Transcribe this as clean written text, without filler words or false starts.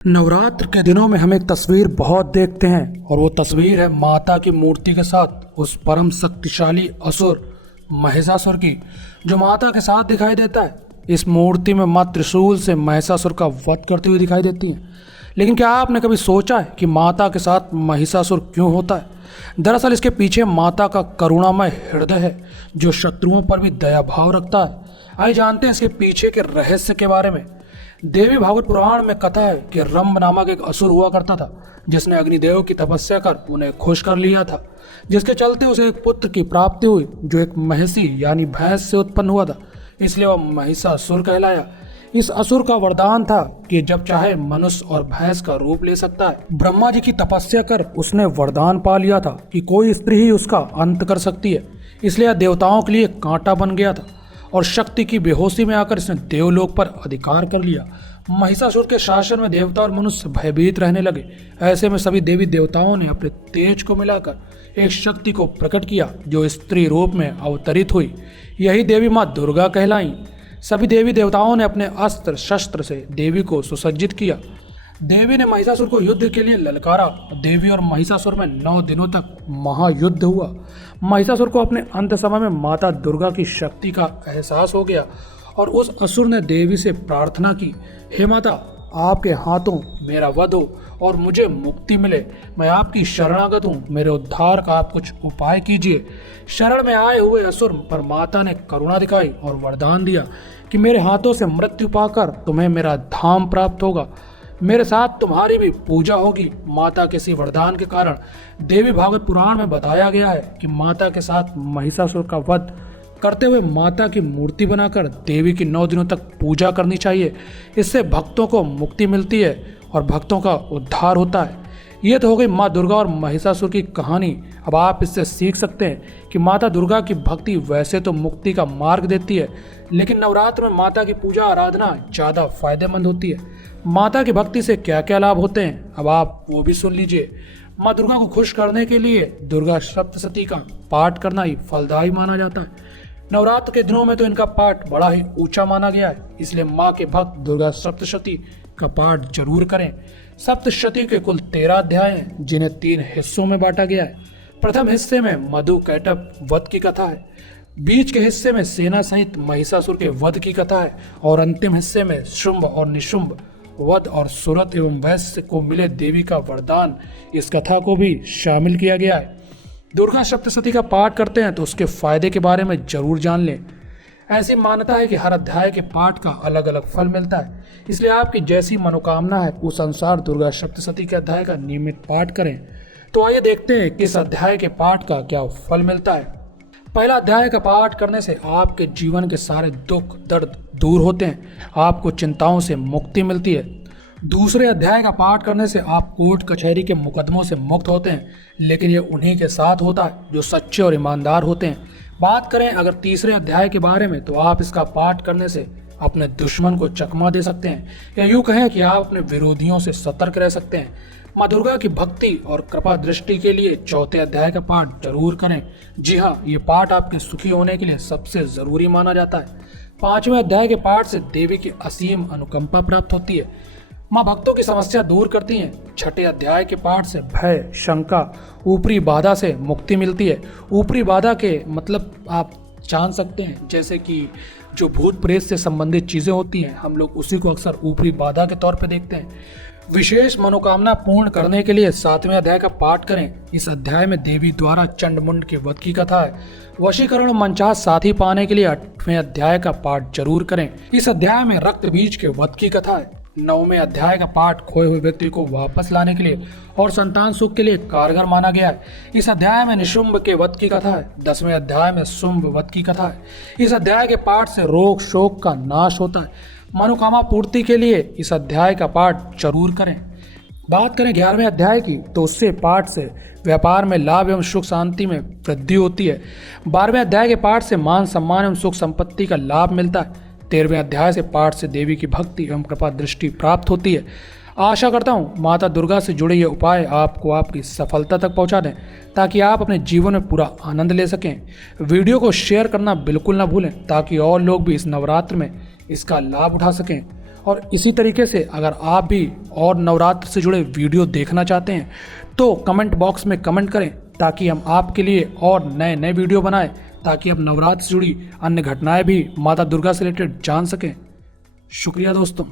नवरात्र के दिनों में हम एक तस्वीर बहुत देखते हैं और वो तस्वीर है माता की मूर्ति के साथ उस परम शक्तिशाली असुर महिषासुर की, जो माता के साथ दिखाई देता है। इस मूर्ति में माँ त्रिशूल से महिषासुर का वध करती हुई दिखाई देती है। लेकिन क्या आपने कभी सोचा है कि माता के साथ महिषासुर क्यों होता है? दरअसल इसके पीछे माता का करुणामय हृदय है, जो शत्रुओं पर भी दया भाव रखता है। आइए जानते हैं इसके पीछे के रहस्य के बारे में। देवी भागवत पुराण में कथा है कि रंभ नामक एक असुर हुआ करता था, जिसने अग्निदेव की तपस्या कर उन्हें खुश कर लिया था, जिसके चलते उसे एक पुत्र की प्राप्ति हुई जो एक महिषी यानी भैंस से उत्पन्न हुआ था। इसलिए वह महिषासुर कहलाया। इस असुर का वरदान था कि जब चाहे मनुष्य और भैंस का रूप ले सकता है। ब्रह्मा जी की तपस्या कर उसने वरदान पा लिया था कि कोई स्त्री ही उसका अंत कर सकती है। इसलिए देवताओं के लिए कांटा बन गया था और शक्ति की बेहोशी में आकर इसने देवलोक पर अधिकार कर लिया। महिषासुर के शासन में देवता और मनुष्य भयभीत रहने लगे। ऐसे में सभी देवी देवताओं ने अपने तेज को मिलाकर एक शक्ति को प्रकट किया, जो स्त्री रूप में अवतरित हुई। यही देवी माँ दुर्गा कहलाई। सभी देवी देवताओं ने अपने अस्त्र शस्त्र से देवी को सुसज्जित किया। देवी ने महिषासुर को युद्ध के लिए ललकारा। देवी और महिषासुर में 9 दिनों तक महायुद्ध हुआ। महिषासुर को अपने अंत समय में माता दुर्गा की शक्ति का एहसास हो गया और उस असुर ने देवी से प्रार्थना की, हे माता, आपके हाथों मेरा वध हो और मुझे मुक्ति मिले। मैं आपकी शरणागत हूँ, मेरे उद्धार का आप कुछ उपाय कीजिए। शरण में आए हुए असुर पर माता ने करुणा दिखाई और वरदान दिया कि मेरे हाथों से मृत्यु पाकर तुम्हें मेरा धाम प्राप्त होगा, मेरे साथ तुम्हारी भी पूजा होगी। माता के इसी वरदान के कारण देवी भागवत पुराण में बताया गया है कि माता के साथ महिषासुर का वध करते हुए माता की मूर्ति बनाकर देवी की 9 दिनों तक पूजा करनी चाहिए। इससे भक्तों को मुक्ति मिलती है और भक्तों का उद्धार होता है। ये तो हो गई माँ दुर्गा और महिषासुर की कहानी। अब आप इससे सीख सकते हैं कि माता दुर्गा की भक्ति वैसे तो मुक्ति का मार्ग देती है, लेकिन नवरात्र में माता की पूजा आराधना ज़्यादा फायदेमंद होती है। माता की भक्ति से क्या क्या लाभ होते हैं, अब आप वो भी सुन लीजिए। माँ दुर्गा को खुश करने के लिए दुर्गा सप्तशती का पाठ करना ही फलदायी माना जाता है। नवरात्र के दिनों में तो इनका पाठ बड़ा ही ऊंचा माना गया है, इसलिए माँ के भक्त दुर्गा सप्तशती का पाठ जरूर करें। सप्तशती के कुल 13 अध्याय हैं, जिन्हें 3 हिस्सों में बांटा गया है। प्रथम हिस्से में मधु कैटभ वध की कथा है, बीच के हिस्से में सेना सहित महिषासुर के वध की कथा है और अंतिम हिस्से में शुंभ और निशुंभ वध और सुरत एवं वैश्य को मिले देवी का वरदान, इस कथा को भी शामिल किया गया है। दुर्गा सप्तशती का पाठ करते हैं तो उसके फायदे के बारे में जरूर जान लें। ऐसी मान्यता है कि हर अध्याय के पाठ का अलग अलग फल मिलता है, इसलिए आपकी जैसी मनोकामना है उस अनुसार दुर्गा सप्तशती के अध्याय का नियमित पाठ करें। तो आइए देखते हैं किस अध्याय के पाठ का क्या फल मिलता है। पहला अध्याय का पाठ करने से आपके जीवन के सारे दुख दर्द दूर होते हैं, आपको चिंताओं से मुक्ति मिलती है। दूसरे अध्याय का पाठ करने से आप कोर्ट कचहरी के मुकदमों से मुक्त होते हैं, लेकिन ये उन्हीं के साथ होता है जो सच्चे और ईमानदार होते हैं। बात करें अगर तीसरे अध्याय के बारे में, तो आप इसका पाठ करने से अपने दुश्मन को चकमा दे सकते हैं, या यूँ कहें कि आप अपने विरोधियों से सतर्क रह सकते हैं। माँ दुर्गा की भक्ति और कृपा दृष्टि के लिए चौथे अध्याय का पाठ जरूर करें। जी हाँ, ये पाठ आपके सुखी होने के लिए सबसे जरूरी माना जाता है। 5वें अध्याय के पाठ से देवी की असीम अनुकंपा प्राप्त होती है, माँ भक्तों की समस्या दूर करती हैं। 6ठे अध्याय के पाठ से भय, शंका, ऊपरी बाधा से मुक्ति मिलती है। ऊपरी बाधा के मतलब आप जान सकते हैं, जैसे कि जो भूत प्रेत से संबंधित चीजें होती हैं, हम लोग उसी को अक्सर ऊपरी बाधा के तौर पे देखते हैं। विशेष मनोकामना पूर्ण करने के लिए 7वें अध्याय का पाठ करें। इस अध्याय में देवी द्वारा चंडमुंड के वध की कथा है। वशीकरण मनचाह साथी पाने के लिए 8वें अध्याय का पाठ जरूर करें। इस अध्याय में रक्त बीज के वध की कथा है। 9वें अध्याय का पाठ खोए हुए व्यक्ति को वापस लाने के लिए और संतान सुख के लिए कारगर माना गया है। इस अध्याय में निशुंभ के वध की कथा है। 10वें अध्याय में शुंभ वध की कथा है। इस अध्याय के पाठ से रोग शोक का नाश होता है। मनोकामना पूर्ति के लिए इस अध्याय का पाठ जरूर करें। बात करें 11वें अध्याय की, तो उससे पाठ से व्यापार में लाभ एवं सुख शांति में वृद्धि होती है। 12वें अध्याय के पाठ से मान सम्मान एवं सुख संपत्ति का लाभ मिलता है। 13वें अध्याय से पाठ से देवी की भक्ति एवं कृपा दृष्टि प्राप्त होती है। आशा करता हूँ माता दुर्गा से जुड़े ये उपाय आपको आपकी सफलता तक पहुँचा दें, ताकि आप अपने जीवन में पूरा आनंद ले सकें। वीडियो को शेयर करना बिल्कुल ना भूलें, ताकि और लोग भी इस नवरात्र में इसका लाभ उठा सकें। और इसी तरीके से अगर आप भी और नवरात्र से जुड़े वीडियो देखना चाहते हैं तो कमेंट बॉक्स में कमेंट करें, ताकि हम आपके लिए और नए नए वीडियो बनाएं, ताकि आप नवरात्र से जुड़ी अन्य घटनाएं भी माता दुर्गा से रिलेटेड जान सकें। शुक्रिया दोस्तों।